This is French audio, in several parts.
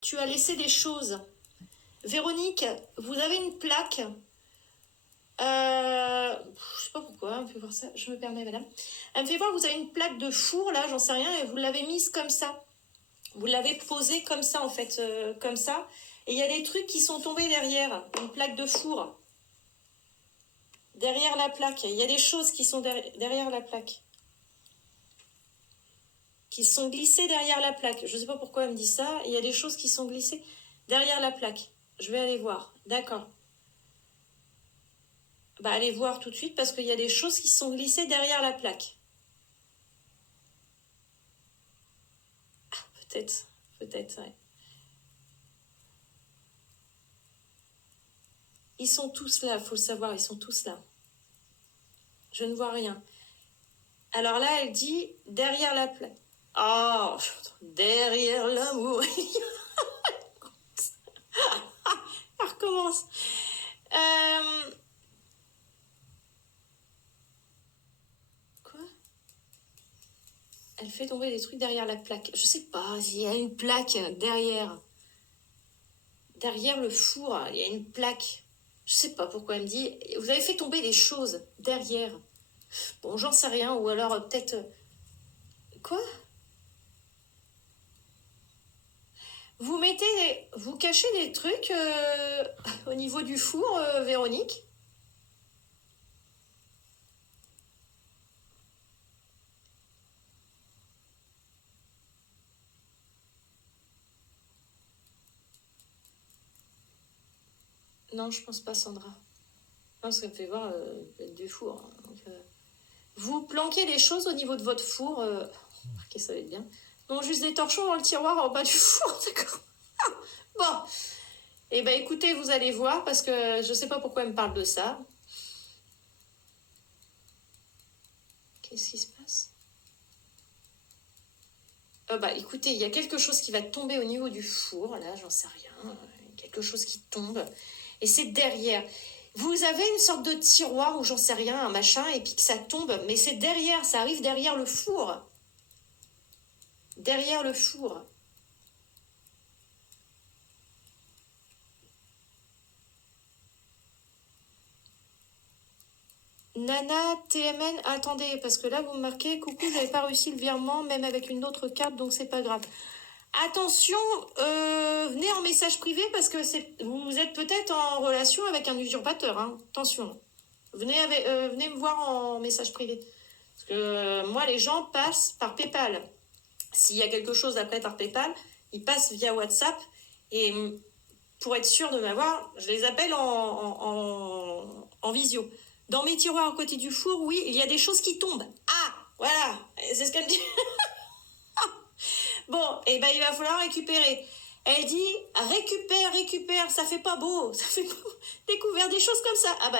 tu as laissé des choses. Véronique, vous avez une plaque. Je sais pas pourquoi, elle me fait voir ça. Je me permets, madame. Elle me fait voir, vous avez une plaque de four, là, j'en sais rien, et vous l'avez mise comme ça. Vous l'avez posée comme ça, en fait, comme ça. Et il y a des trucs qui sont tombés derrière, une plaque de four. Derrière la plaque. Il y a des choses qui sont derrière la plaque. Qui sont glissées derrière la plaque. Je sais pas pourquoi elle me dit ça. Il y a des choses qui sont glissées derrière la plaque. Je vais aller voir. D'accord. Bah, allez voir tout de suite parce qu'il y a des choses qui sont glissées derrière la plaque. Ah, peut-être, ouais. Ils sont tous là, faut le savoir, ils sont tous là. Je ne vois rien. Alors là, elle dit derrière la plaque. Oh, derrière l'amour. Elle recommence. Quoi? Elle fait tomber des trucs derrière la plaque. Je sais pas, il y a une plaque derrière. Derrière le four, il y a une plaque. Je sais pas pourquoi elle me dit. Vous avez fait tomber des choses derrière. Bon, j'en sais rien, ou alors peut-être. Quoi? Vous mettez. Vous cachez des trucs au niveau du four, Véronique? Non, je pense pas, Sandra. Non, parce qu'elle me fait voir du four. Hein, donc, vous planquez des choses au niveau de votre four. Remarquez, ça va être bien. Non, juste des torchons dans le tiroir en bas du four, d'accord. Bon. Eh ben écoutez, vous allez voir, parce que je sais pas pourquoi elle me parle de ça. Qu'est-ce qui se passe? Bah écoutez, il y a quelque chose qui va tomber au niveau du four, là, j'en sais rien. Quelque chose qui tombe. Et c'est derrière. Vous avez une sorte de tiroir ou j'en sais rien, un machin, et puis que ça tombe, mais c'est derrière, ça arrive derrière le four. Derrière le four. Nana TMN, attendez, parce que là vous me marquez, coucou, vous n'avez pas réussi le virement, même avec une autre carte, donc c'est pas grave. Attention, venez en message privé parce que vous êtes peut-être en relation avec un usurpateur, hein. Attention. Venez me voir en message privé. Parce que moi, les gens passent par PayPal. S'il y a quelque chose après par PayPal, ils passent via WhatsApp. Et pour être sûr de m'avoir, je les appelle en visio. Dans mes tiroirs à côté du four, oui, il y a des choses qui tombent. Ah, voilà, c'est ce qu'elle me dit. Bon, et ben il va falloir récupérer. Elle dit récupère, ça fait pas beau, ça fait pas beau. Découvert des choses comme ça. Ah bah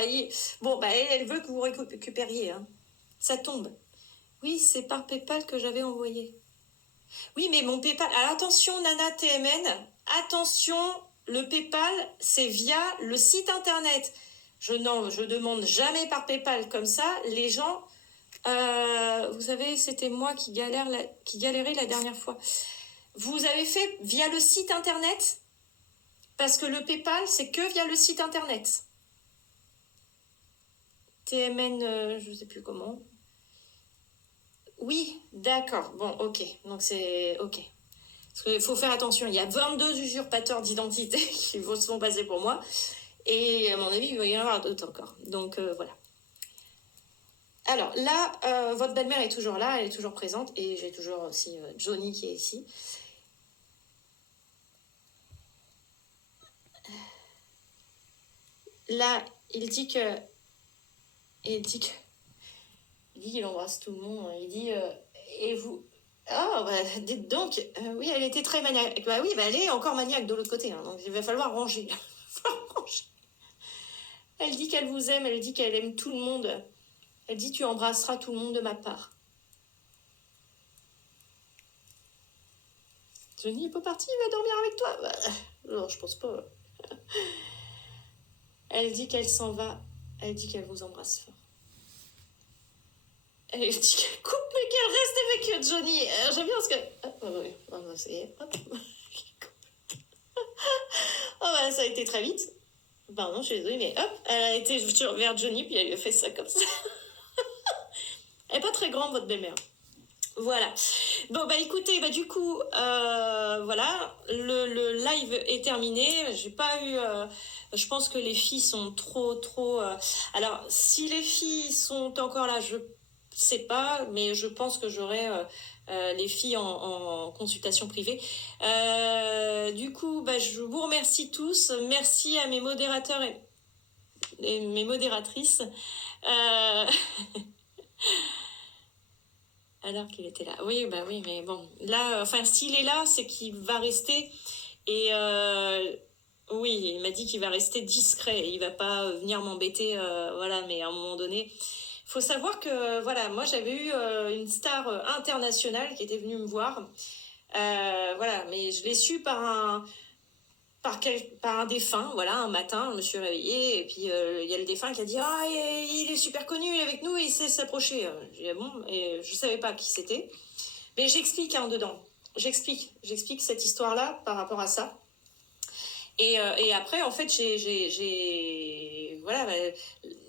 bon bah elle veut que vous récupériez. Hein. Ça tombe. Oui, c'est par PayPal que j'avais envoyé. Oui, mais mon PayPal. Alors attention, Nana TMN, attention, le PayPal, c'est via le site internet. Je demande jamais par PayPal comme ça. Les gens, vous savez, c'était moi qui galérais la dernière fois. Vous avez fait via le site internet? Parce que le PayPal, c'est que via le site internet. TMN, je ne sais plus comment. Oui, d'accord. Bon, ok. Donc c'est ok. Parce qu'il faut faire attention. Il y a 22 usurpateurs d'identité qui se font passer pour moi. Et à mon avis, il va y en avoir d'autres encore. Donc voilà. Alors là, votre belle-mère est toujours là, elle est toujours présente. Et j'ai toujours aussi Johnny qui est ici. Là, il dit qu'il embrasse tout le monde. Il dit et vous. Oh, bah, dites donc, oui, elle était très maniaque. Bah oui, bah, elle est encore maniaque de l'autre côté. Hein, donc il va falloir ranger. Elle dit qu'elle vous aime, elle dit qu'elle aime tout le monde. Elle dit tu embrasseras tout le monde de ma part. Johnny est pas parti, il va dormir avec toi. Bah, non, je pense pas. Elle dit qu'elle s'en va. Elle dit qu'elle vous embrasse fort. Elle dit qu'elle coupe, mais qu'elle reste avec Johnny. J'aime bien parce que. Ah, oui, on va essayer. Hop. ça a été très vite. Pardon, je suis désolée, mais hop, elle a été vers Johnny, puis elle lui a fait ça comme ça. Elle est pas très grande, votre belle-mère. Voilà. Bon, bah écoutez, bah du coup, voilà, le live est terminé. J'ai pas eu... je pense que les filles sont trop... Alors, si les filles sont encore là, je sais pas, mais je pense que j'aurai les filles en consultation privée. Du coup, bah, je vous remercie tous. Merci à mes modérateurs et mes modératrices. Alors qu'il était là. Oui, bah oui, mais bon. Là, enfin, s'il est là, c'est qu'il va rester. Et oui, il m'a dit qu'il va rester discret. Il va pas venir m'embêter. Voilà, mais à un moment donné, il faut savoir que, voilà, moi, j'avais eu une star internationale qui était venue me voir. Voilà, mais je l'ai su par un défunt, voilà, un matin, je me suis réveillée, et puis il y a le défunt qui a dit « Ah, il est super connu, il est avec nous, il sait s'approcher. » J'ai dit « Ah bon ?» Et je savais pas qui c'était. Mais j'explique dedans. J'explique cette histoire-là par rapport à ça. Et après, en fait, voilà,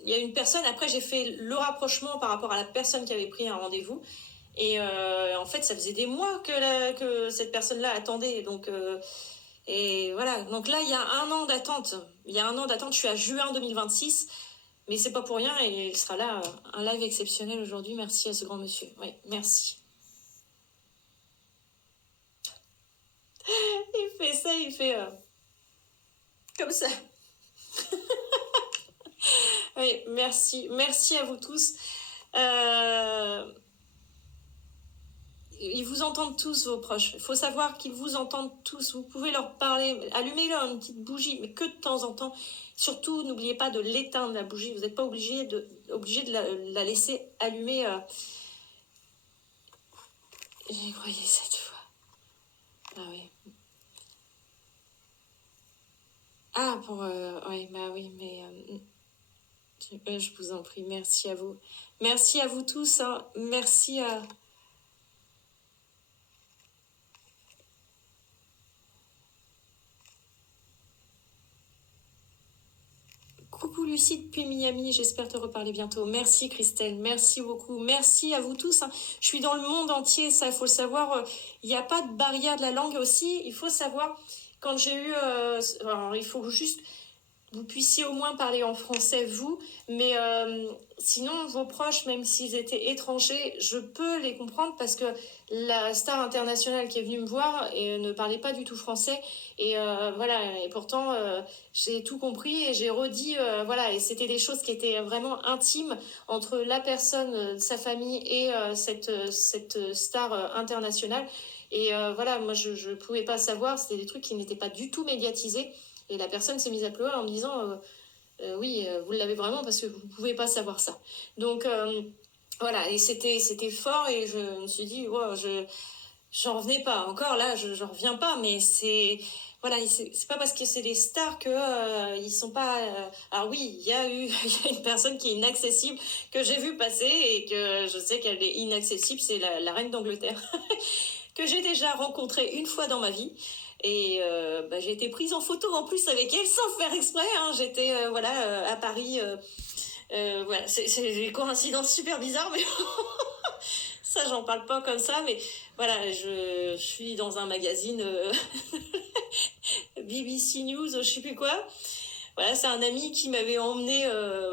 il y a une personne, après j'ai fait le rapprochement par rapport à la personne qui avait pris un rendez-vous. Et en fait, ça faisait des mois que cette personne-là attendait. Donc... et voilà, donc là, il y a un an d'attente. Je suis à juin 2026, mais c'est pas pour rien, et il sera là, un live exceptionnel aujourd'hui. Merci à ce grand monsieur. Oui, merci. Il fait ça, il fait comme ça. Oui, merci. Merci à vous tous. Ils vous entendent tous, vos proches. Il faut savoir qu'ils vous entendent tous. Vous pouvez leur parler. Allumez-leur une petite bougie, mais que de temps en temps. Surtout, n'oubliez pas de l'éteindre, la bougie. Vous n'êtes pas obligé de la laisser allumer. J'y croyais cette fois. Ah oui. Ah, oui, bah oui, mais... je vous en prie, merci à vous. Merci à vous tous. Hein. Merci à... Coucou Lucie depuis Miami, j'espère te reparler bientôt. Merci Christelle, merci beaucoup. Merci à vous tous. Hein. Je suis dans le monde entier, ça, il faut le savoir. Il n'y a pas de barrière de la langue aussi. Il faut savoir, quand j'ai eu... alors, il faut juste... Vous puissiez au moins parler en français, vous, mais sinon, vos proches, même s'ils étaient étrangers, je peux les comprendre parce que la star internationale qui est venue me voir ne parlait pas du tout français. Et voilà, et pourtant, j'ai tout compris et j'ai redit, voilà, et c'était des choses qui étaient vraiment intimes entre la personne, sa famille et cette star internationale. Et voilà, moi, je ne pouvais pas savoir, c'était des trucs qui n'étaient pas du tout médiatisés. Et la personne s'est mise à pleurer en me disant oui, vous l'avez vraiment parce que vous ne pouvez pas savoir ça. Donc voilà, et c'était fort et je me suis dit, wow, j'en revenais pas. Encore là, j'en reviens pas, mais c'est... Voilà, c'est pas parce que c'est des stars que ils sont pas... Alors oui, il y a une personne qui est inaccessible que j'ai vu passer et que je sais qu'elle est inaccessible, c'est la reine d'Angleterre que j'ai déjà rencontrée une fois dans ma vie. Et j'ai été prise en photo en plus avec elle sans faire exprès. Hein. J'étais à Paris. Voilà, c'est des coïncidences super bizarres, mais ça, j'en parle pas comme ça. Mais voilà, je suis dans un magazine BBC News, je sais plus quoi. Voilà, c'est un ami qui m'avait emmené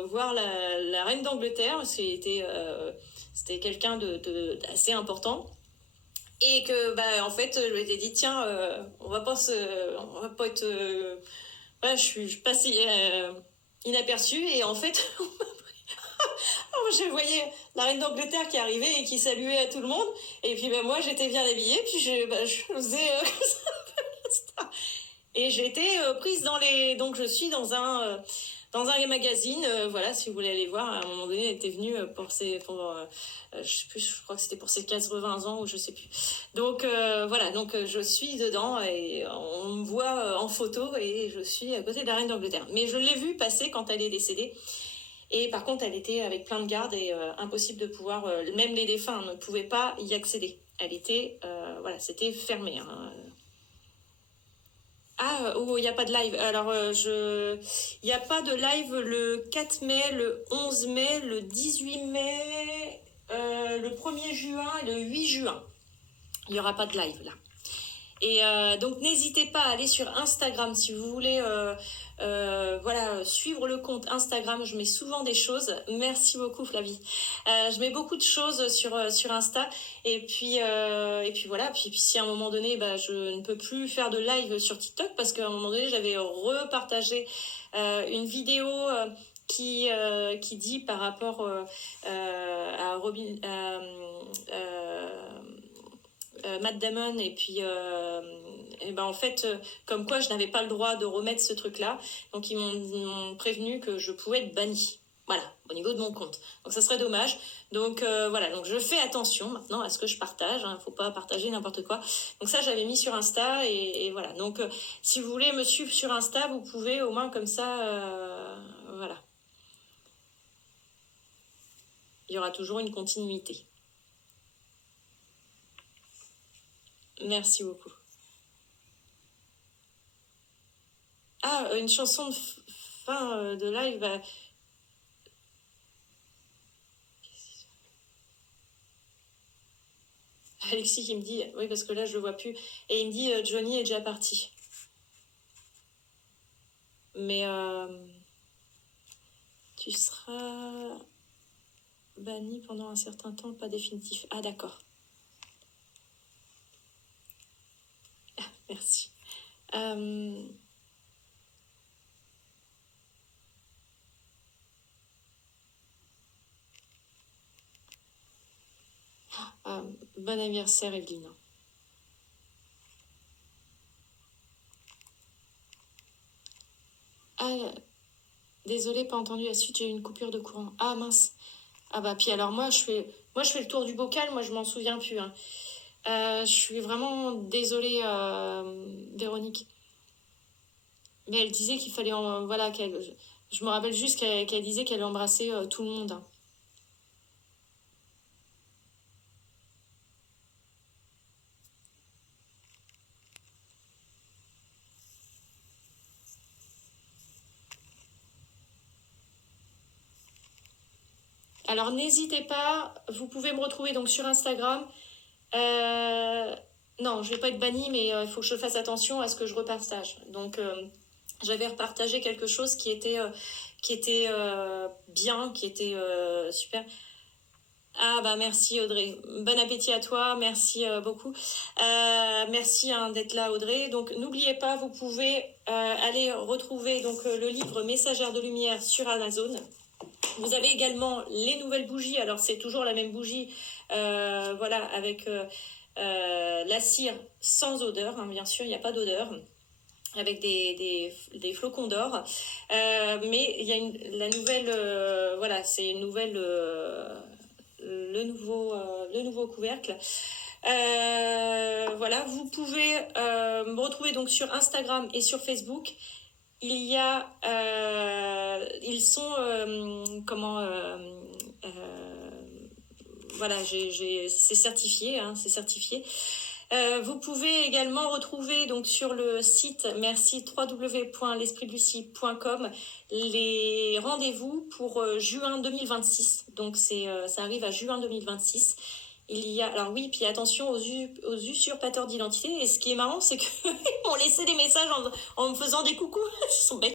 voir la reine d'Angleterre. C'était quelqu'un d'assez important. Et que, en fait, je lui ai dit, tiens, on va pas être... voilà, je passe inaperçue. Et en fait, je voyais la reine d'Angleterre qui arrivait et qui saluait à tout le monde. Et puis, moi, j'étais bien habillée. Puis, je faisais comme ça. Et j'ai été prise dans les... Donc, je suis dans un magazine, voilà, si vous voulez aller voir, à un moment donné, elle était venue je sais plus, je crois que c'était pour ses 80 ans ou je sais plus. Donc voilà, donc je suis dedans et on me voit en photo et je suis à côté de la reine d'Angleterre. Mais je l'ai vue passer quand elle est décédée. Et par contre, elle était avec plein de gardes et impossible de pouvoir, même les défunts ne pouvaient pas y accéder. Elle était, voilà, c'était fermé. Hein. Ah, oh, il n'y a pas de live. Alors, il n'y a pas de live le 4 mai, le 11 mai, le 18 mai, le 1er juin et le 8 juin. Il n'y aura pas de live là. Et donc n'hésitez pas à aller sur Instagram si vous voulez voilà, suivre le compte Instagram. Je mets souvent des choses. Merci beaucoup Flavie. Je mets beaucoup de choses sur Insta. Et puis voilà. Puis si à un moment donné je ne peux plus faire de live sur TikTok parce qu'à un moment donné j'avais repartagé une vidéo qui dit par rapport à Robin... Matt Damon et puis en fait comme quoi je n'avais pas le droit de remettre ce truc là, donc ils m'ont prévenu que je pouvais être bannie, voilà, au niveau de mon compte, donc ça serait dommage. Donc voilà, donc je fais attention maintenant à ce que je partage, hein, faut pas partager n'importe quoi. Donc ça j'avais mis sur Insta et voilà, donc si vous voulez me suivre sur Insta vous pouvez, au moins comme ça voilà, il y aura toujours une continuité. Merci beaucoup. Ah, une chanson de fin de live. Alexis qui me dit, oui, parce que là, je le vois plus. Et il me dit, Johnny est déjà parti. Mais tu seras banni pendant un certain temps, pas définitif. Ah, d'accord. Ah, merci. Bon anniversaire, Evelyne. Ah, désolée, pas entendu la suite, j'ai eu une coupure de courant. Ah, mince. Ah bah, puis alors moi, je fais le tour du bocal, moi, je m'en souviens plus. Hein. Je suis vraiment désolée, Véronique. Mais elle disait qu'il fallait... voilà, je me rappelle juste qu'elle disait qu'elle embrassait tout le monde. Hein. Alors n'hésitez pas, vous pouvez me retrouver donc sur Instagram. Non, je vais pas être bannie, mais il faut que je fasse attention à ce que je repartage. Donc j'avais repartagé quelque chose qui était bien, qui était super. Ah bah merci Audrey, bon appétit à toi, merci beaucoup. Merci hein, d'être là Audrey. Donc n'oubliez pas, vous pouvez aller retrouver donc le livre Messagère de lumière sur Amazon. Vous avez également les nouvelles bougies, alors c'est toujours la même bougie, voilà, avec la cire sans odeur, hein, bien sûr, il n'y a pas d'odeur, avec des flocons d'or. Mais il y a la nouvelle, voilà, c'est une nouvelle, le nouveau couvercle. Voilà, vous pouvez me retrouver donc sur Instagram et sur Facebook. Il y a, ils sont, voilà, c'est certifié, hein, c'est certifié. Vous pouvez également retrouver donc sur le site merci www.l'espritdelucie.com les rendez-vous pour juin 2026. Donc ça arrive à juin 2026. Il y a, alors oui, puis attention aux usurpateurs d'identité. Et ce qui est marrant, c'est qu'ils m'ont laissé des messages en me faisant des coucous. Ils sont bêtes.